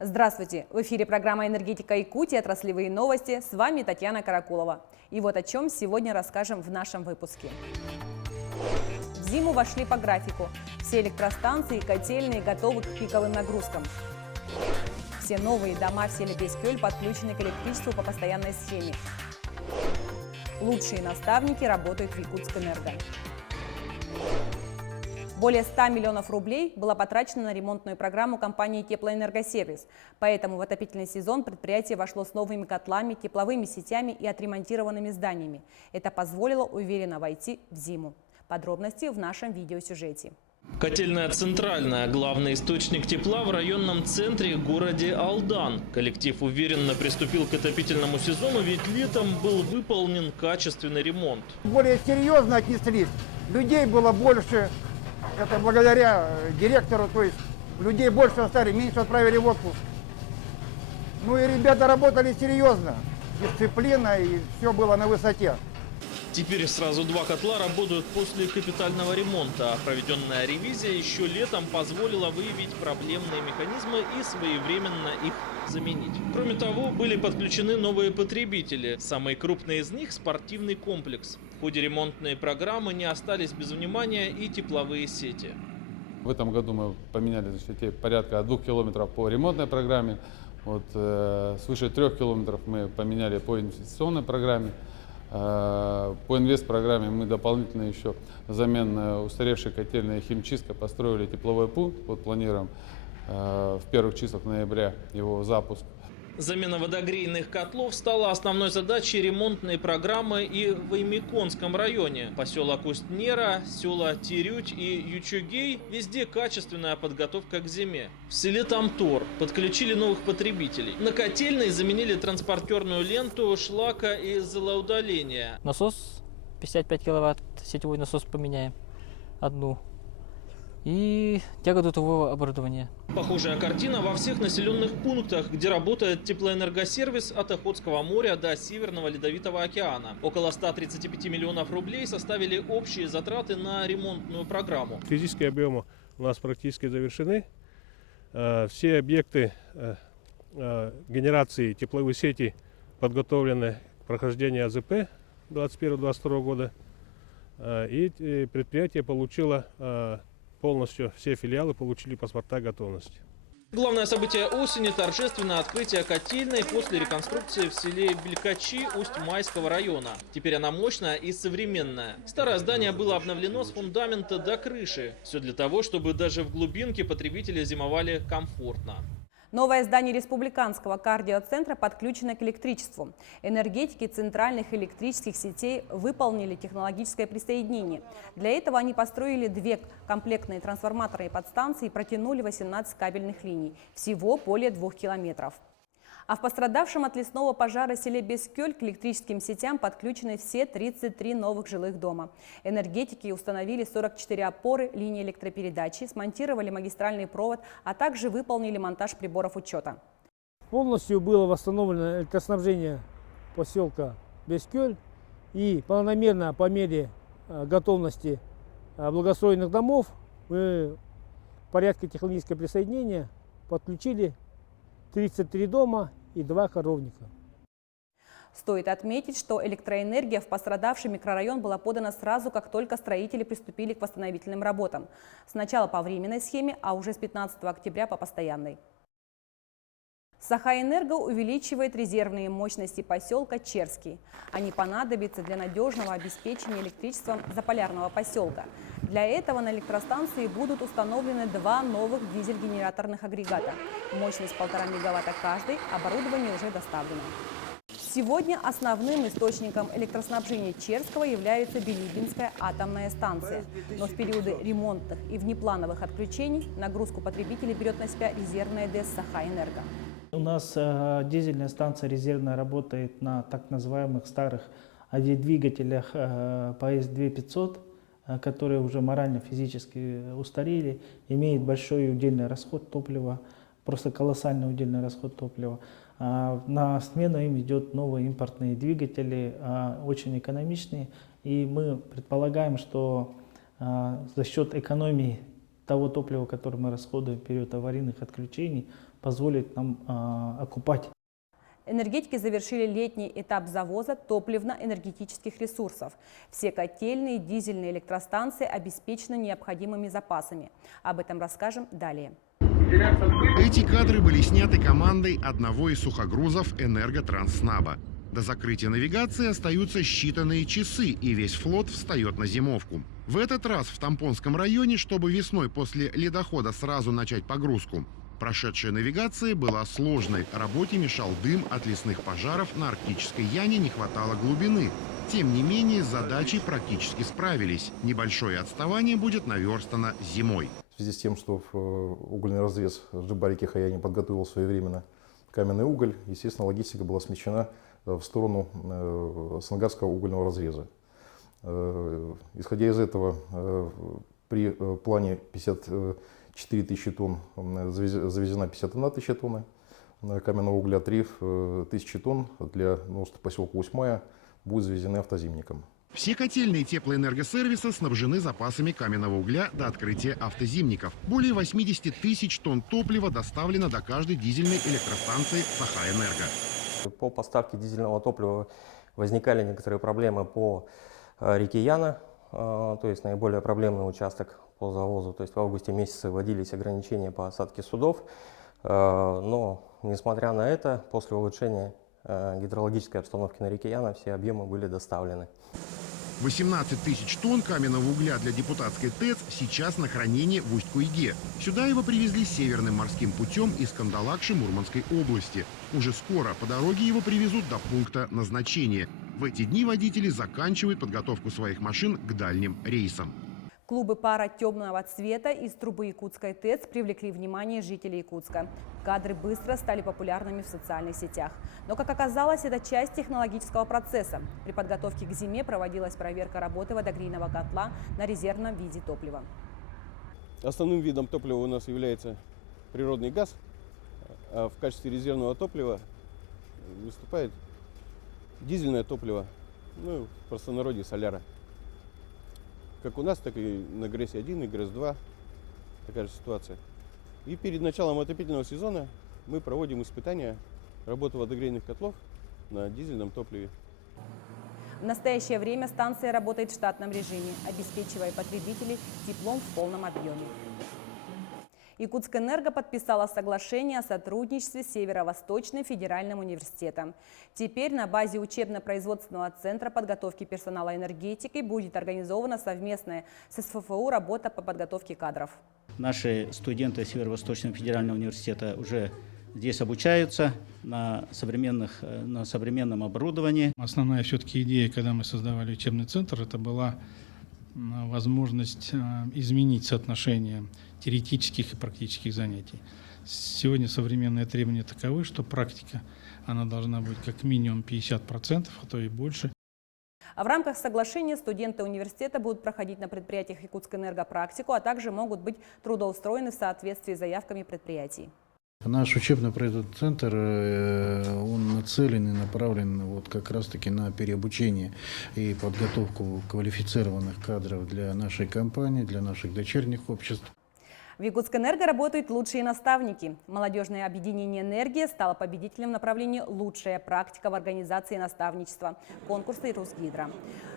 Здравствуйте! В эфире программа «Энергетика Якутии. Отраслевые новости». С вами Татьяна Каракулова. И вот о чем сегодня расскажем в нашем выпуске. В зиму вошли по графику. Все электростанции и котельные готовы к пиковым нагрузкам. Все новые дома в селе Бескёль подключены к электричеству по постоянной схеме. Лучшие наставники работают в Якутскэнерго. Более 100 миллионов рублей было потрачено на ремонтную программу компании «Теплоэнергосервис». Поэтому в отопительный сезон предприятие вошло с новыми котлами, тепловыми сетями и отремонтированными зданиями. Это позволило уверенно войти в зиму. Подробности в нашем видеосюжете. Котельная «Центральная» – главный источник тепла в районном центре городе Алдан. Коллектив уверенно приступил к отопительному сезону, ведь летом был выполнен качественный ремонт. Более серьезно отнеслись, людей было больше. Это благодаря директору, то есть людей больше оставили, меньше отправили в отпуск. Ну и ребята работали серьезно, дисциплина, и все было на высоте. Теперь сразу два котла работают после капитального ремонта. Проведенная ревизия еще летом позволила выявить проблемные механизмы и своевременно их заменить. Кроме того, были подключены новые потребители. Самый крупный из них – спортивный комплекс. В ходе ремонтной программы не остались без внимания и тепловые сети. В этом году мы поменяли порядка 2 километров по ремонтной программе. Свыше 3 километров мы поменяли по инвестиционной программе. По инвест-программе мы дополнительно еще взамен устаревшей котельной химчистка построили тепловой пункт. Планируем в первых числах ноября его запуск. Замена водогрейных котлов стала основной задачей ремонтной программы и в Имиконском районе. Поселок Усть-Нера, села Тирють и Ючугей – везде качественная подготовка к зиме. В селе Тамтор подключили новых потребителей. На котельной заменили транспортерную ленту, шлака и золоудаления. Насос 55 киловатт, сетевой насос поменяем одну. И тяга дутового оборудования. Похожая картина во всех населенных пунктах, где работает теплоэнергосервис от Охотского моря до Северного Ледовитого океана. Около 135 миллионов рублей составили общие затраты на ремонтную программу. Физические объемы у нас практически завершены. Все объекты генерации тепловой сети подготовлены к прохождению АЗП 2021-2022 года. И предприятие получило полностью, все филиалы получили паспорта готовности. Главное событие осени – торжественное открытие котельной после реконструкции в селе Белькачи Усть-Майского района. Теперь она мощная и современная. Старое здание было обновлено с фундамента до крыши. Все для того, чтобы даже в глубинке потребители зимовали комфортно. Новое здание республиканского кардиоцентра подключено к электричеству. Энергетики центральных электрических сетей выполнили технологическое присоединение. Для этого они построили 2 комплектные трансформаторные подстанции и протянули 18 кабельных линий. Всего более 2 километров. А в пострадавшем от лесного пожара селе Бескёль к электрическим сетям подключены все 33 новых жилых дома. Энергетики установили 44 опоры, линии электропередачи, смонтировали магистральный провод, а также выполнили монтаж приборов учета. Полностью было восстановлено электроснабжение поселка Бескёль, и планомерно по мере готовности благоустроенных домов мы в порядке технологического присоединения подключили 33 дома и 2 коровника. Стоит отметить, что электроэнергия в пострадавший микрорайон была подана сразу, как только строители приступили к восстановительным работам. Сначала по временной схеме, а уже с 15 октября по постоянной. Сахаэнерго увеличивает резервные мощности поселка Черский. Они понадобятся для надежного обеспечения электричеством заполярного поселка. Для этого на электростанции будут установлены 2 новых дизель-генераторных агрегата. Мощность 1,5 мегаватта каждый, оборудование уже доставлено. Сегодня основным источником электроснабжения Черского является Билибинская атомная станция. Но в периоды ремонтных и внеплановых отключений нагрузку потребителей берет на себя резервная ДЭС Сахаэнерго. У нас дизельная станция резервная работает на так называемых старых авиадвигателях ПС-2500, которые уже морально-физически устарели, имеют большой удельный расход топлива, просто колоссальный удельный расход топлива. На смену им идут новые импортные двигатели, очень экономичные, и мы предполагаем, что за счет экономии того топлива, которое мы расходуем в период аварийных отключений, позволит нам окупать. Энергетики завершили летний этап завоза топливно-энергетических ресурсов. Все котельные и дизельные электростанции обеспечены необходимыми запасами. Об этом расскажем далее. Эти кадры были сняты командой одного из сухогрузов «Энерготранснаба». До закрытия навигации остаются считанные часы, и весь флот встает на зимовку. В этот раз в Тампонском районе, чтобы весной после ледохода сразу начать погрузку. Прошедшая навигация была сложной. Работе мешал дым от лесных пожаров, на арктической яне не хватало глубины. Тем не менее, с задачей практически справились. Небольшое отставание будет наверстано зимой. В связи с тем, что угольный разрез Джибари Кихаяни подготовил своевременно каменный уголь, естественно, логистика была смещена в сторону Сангарского угольного разреза. Исходя из этого, при плане 54 тысячи тонн завезена 51 тысяча тонн каменного угля, 3 тысячи тонн для поселка Усть-Мая будут завезены автозимником. Все котельные теплоэнергосервиса снабжены запасами каменного угля до открытия автозимников. Более 80 тысяч тонн топлива доставлено до каждой дизельной электростанции Саха-Энерго. По поставке дизельного топлива возникали некоторые проблемы по реке Яна, то есть наиболее проблемный участок по завозу. То есть в августе месяце вводились ограничения по осадке судов, но несмотря на это, после улучшения гидрологической обстановки на реке Яна все объемы были доставлены. 18 тысяч тонн каменного угля для депутатской ТЭЦ сейчас на хранении в Усть-Куйге. Сюда его привезли северным морским путем из Кандалакши Мурманской области. Уже скоро по дороге его привезут до пункта назначения. В эти дни водители заканчивают подготовку своих машин к дальним рейсам. Клубы пара темного цвета из трубы Якутской ТЭЦ привлекли внимание жителей Якутска. Кадры быстро стали популярными в социальных сетях. Но, как оказалось, это часть технологического процесса. При подготовке к зиме проводилась проверка работы водогрейного котла на резервном виде топлива. Основным видом топлива у нас является природный газ. А в качестве резервного топлива выступает дизельное топливо, ну, в простонародье соляра. Как у нас, так и на ГРЭС-1 и ГРЭС-2 такая же ситуация. И перед началом отопительного сезона мы проводим испытания работы водогрейных котлов на дизельном топливе. В настоящее время станция работает в штатном режиме, обеспечивая потребителей теплом в полном объеме. Якутскэнерго подписала соглашение о сотрудничестве с Северо-Восточным федеральным университетом. Теперь на базе учебно-производственного центра подготовки персонала энергетики будет организована совместная с СФФУ работа по подготовке кадров. Наши студенты Северо-Восточного федерального университета уже здесь обучаются на современном оборудовании. Основная все-таки идея, когда мы создавали учебный центр, это была возможность изменить соотношение теоретических и практических занятий. Сегодня современные требования таковы, что практика она должна быть как минимум 50%, а то и больше. А в рамках соглашения студенты университета будут проходить на предприятиях Якутскэнерго практику, а также могут быть трудоустроены в соответствии с заявками предприятий. Наш учебно-производственный центр, он нацелен и направлен вот как раз-таки на переобучение и подготовку квалифицированных кадров для нашей компании, для наших дочерних обществ. В Якутскэнерго работают лучшие наставники. Молодежное объединение «Энергия» стало победителем в направлении «Лучшая практика в организации наставничества» конкурса «Русгидро».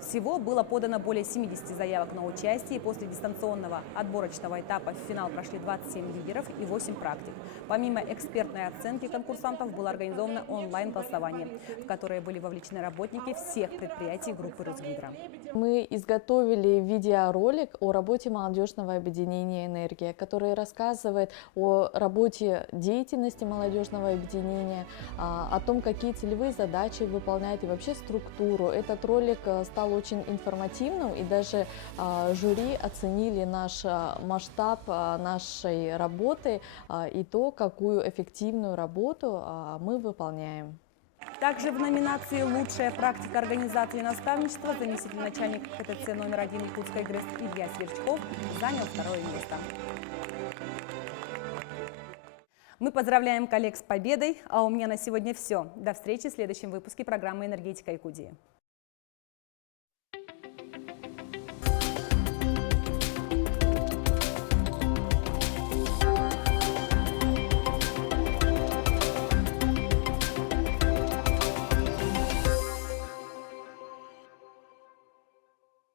Всего было подано более 70 заявок на участие, и после дистанционного отборочного этапа в финал прошли 27 лидеров и 8 практик. Помимо экспертной оценки конкурсантов было организовано онлайн-голосование, в которое были вовлечены работники всех предприятий группы «Русгидро». Мы изготовили видеоролик о работе молодежного объединения «Энергия», который рассказывает о работе деятельности молодежного объединения, о том, какие целевые задачи выполняет и вообще структуру. Этот ролик стал очень информативным, и даже жюри оценили наш масштаб нашей работы и то, какую эффективную работу мы выполняем. Также в номинации «Лучшая практика организации наставничества» заместитель начальника КТЦ номер 1 Якутской ГРЭС Илья Сверчков занял второе место. Мы поздравляем коллег с победой, а у меня на сегодня все. До встречи в следующем выпуске программы «Энергетика Якутии».